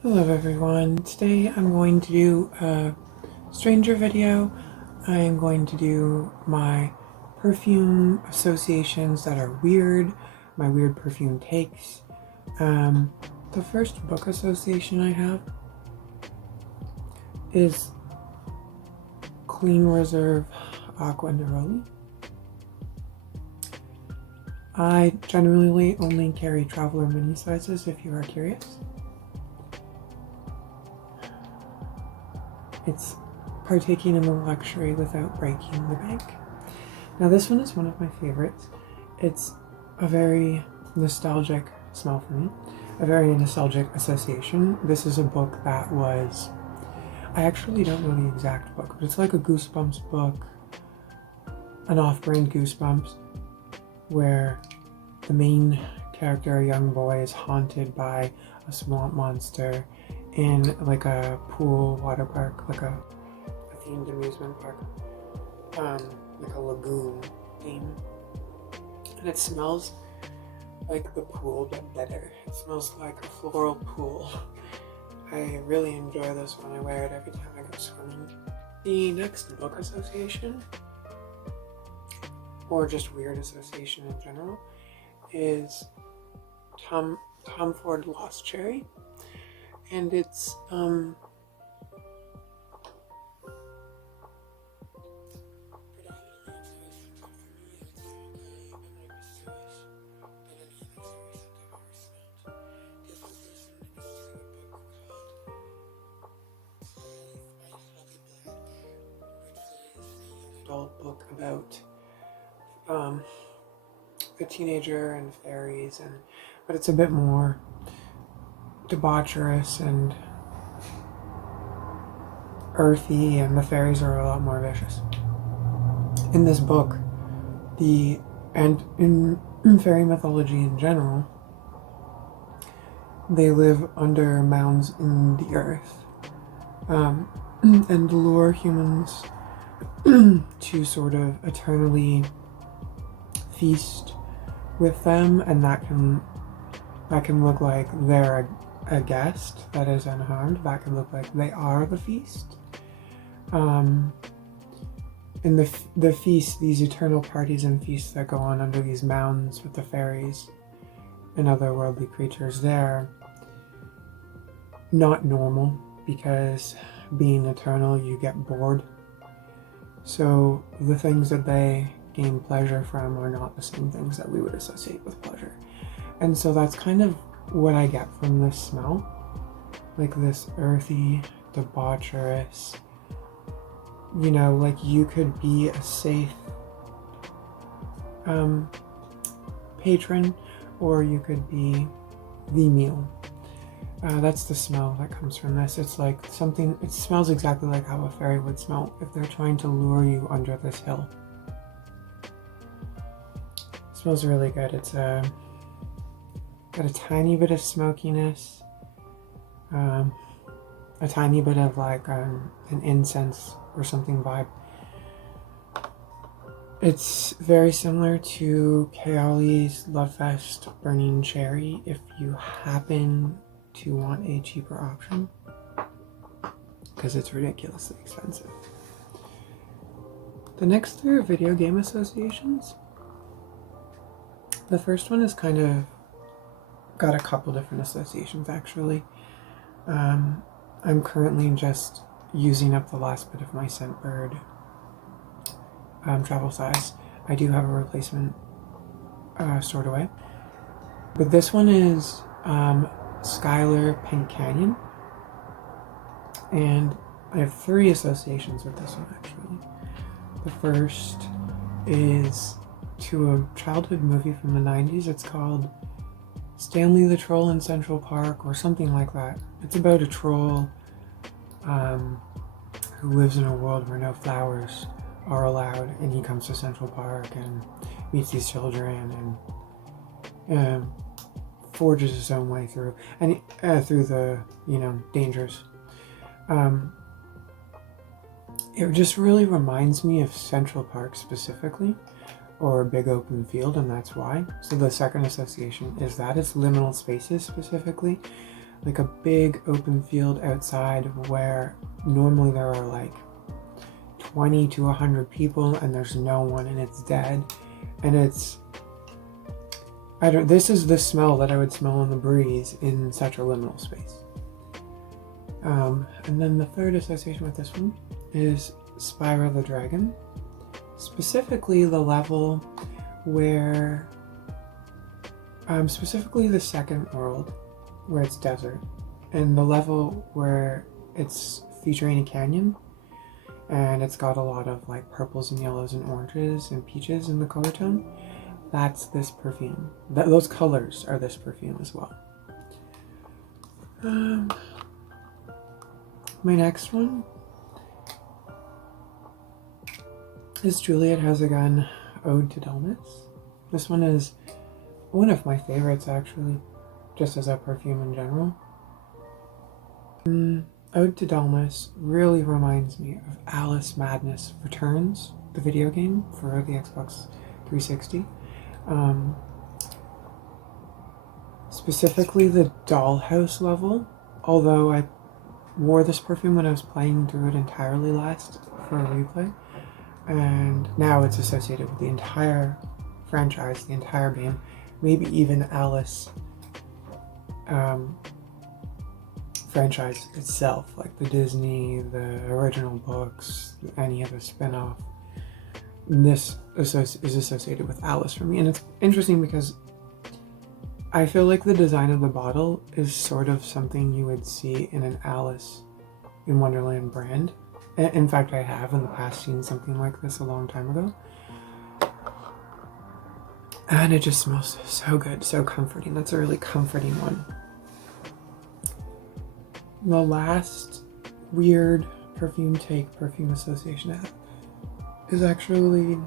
Hello everyone, today I'm going to do a stranger video. I am going to do my perfume associations that are weird, my weird perfume takes. The first book association I have is Clean Reserve Aqua Neroli. I generally only carry traveler mini sizes if you are curious. It's partaking in the luxury without breaking the bank. Now this one is one of my favorites. It's a very nostalgic smell for me, a very nostalgic association. This is a book that was, I actually don't know the exact book, but it's like a Goosebumps book, an off-brand Goosebumps, where the main character, a young boy, is haunted by a swamp monster in like a pool water park, like a themed amusement park, like a lagoon theme, and it smells like the pool but better. It smells like a floral pool. I really enjoy this one. I wear it every time I go swimming. The next book association, or just weird association in general, is Tom Ford Lost Cherry. And it's adult book about a teenager and fairies, but it's a bit more debaucherous and earthy, and the fairies are a lot more vicious. In this book, and in fairy mythology in general, they live under mounds in the earth, and lure humans to sort of eternally feast with them, and that can look like they're a guest that is unharmed. That can look like they are the feast. In the feast, these eternal parties and feasts that go on under these mounds with the fairies and other worldly creatures, they're not normal, because being eternal, you get bored. So the things that they gain pleasure from are not the same things that we would associate with pleasure. And so that's kind of what I get from this smell, like this earthy, debaucherous, like you could be a safe patron, or you could be the meal. That's the smell that comes from this. It's like something, it smells exactly like how a fairy would smell if they're trying to lure you under this hill. It smells really good. It's got a tiny bit of smokiness, a tiny bit of like an incense or something vibe. It's very similar to Kaoli's Lovefest Burning Cherry if you happen to want a cheaper option, because it's ridiculously expensive. The next three are video game associations. The first one is kind of got a couple different associations actually. I'm currently just using up the last bit of my Scentbird travel size. I do have a replacement stored away, but this one is Skylar Pink Canyon, and I have three associations with this one actually. The first is to a childhood movie from the 90s. It's called Stanley the Troll in Central Park, or something like that. It's about a troll who lives in a world where no flowers are allowed, and he comes to Central Park and meets these children and forges his own way through, and through the dangers. It just really reminds me of Central Park specifically, or a big open field, and that's why. So the second association is that it's liminal spaces specifically, like a big open field outside where normally there are like 20 to 100 people and there's no one and it's dead. And this is the smell that I would smell in the breeze in such a liminal space. And then the third association with this one is Spyro the Dragon. Specifically the level where, specifically the second world where it's desert, and the level where it's featuring a canyon, and it's got a lot of like purples and yellows and oranges and peaches in the color tone. That's this perfume. Those colors are this perfume as well. My next one is Juliet Has a Gun Ode to Dullness. This one is one of my favorites actually, just as a perfume in general. Ode to Dullness really reminds me of Alice Madness Returns, the video game for the Xbox 360. Specifically the dollhouse level, although I wore this perfume when I was playing through it entirely last for a replay, and now it's associated with the entire franchise, the entire game, maybe even Alice franchise itself, like the Disney, the original books, any of the spin-off. This is associated with Alice for me, and it's interesting because I feel like the design of the bottle is sort of something you would see in an Alice in Wonderland brand. In fact, I have in the past seen something like this a long time ago. And it just smells so good, so comforting. That's a really comforting one. The last weird perfume association I have is actually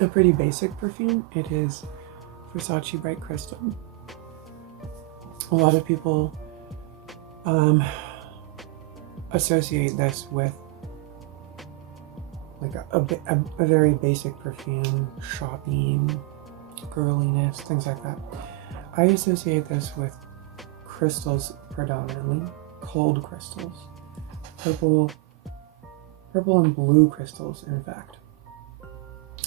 a pretty basic perfume. It is Versace Bright Crystal. A lot of people associate this with like a very basic perfume, shopping, girliness, things like that. I associate this with crystals predominantly, cold crystals, purple and blue crystals in fact.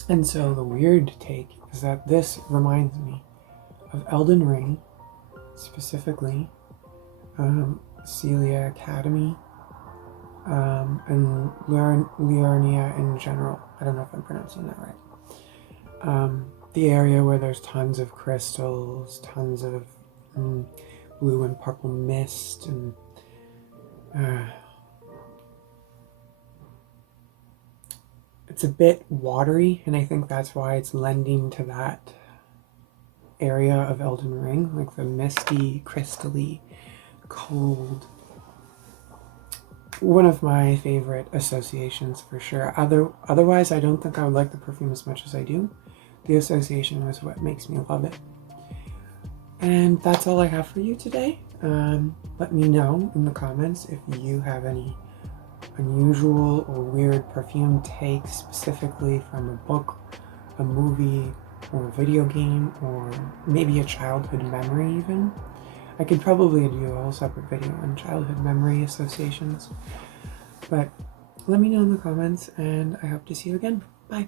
And so the weird take is that this reminds me of Elden Ring, specifically Celia Academy, and Liurnia in general. I don't know if I'm pronouncing that right. The area where there's tons of crystals, tons of blue and purple mist, and it's a bit watery, and I think that's why it's lending to that area of Elden Ring, like the misty, crystally, cold. One of my favorite associations for sure. Otherwise, I don't think I would like the perfume as much as I do. The association is what makes me love it. And that's all I have for you today. Let me know in the comments if you have any unusual or weird perfume takes, specifically from a book, a movie, or a video game, or maybe a childhood memory even. I could probably do a whole separate video on childhood memory associations. But let me know in the comments, and I hope to see you again. Bye.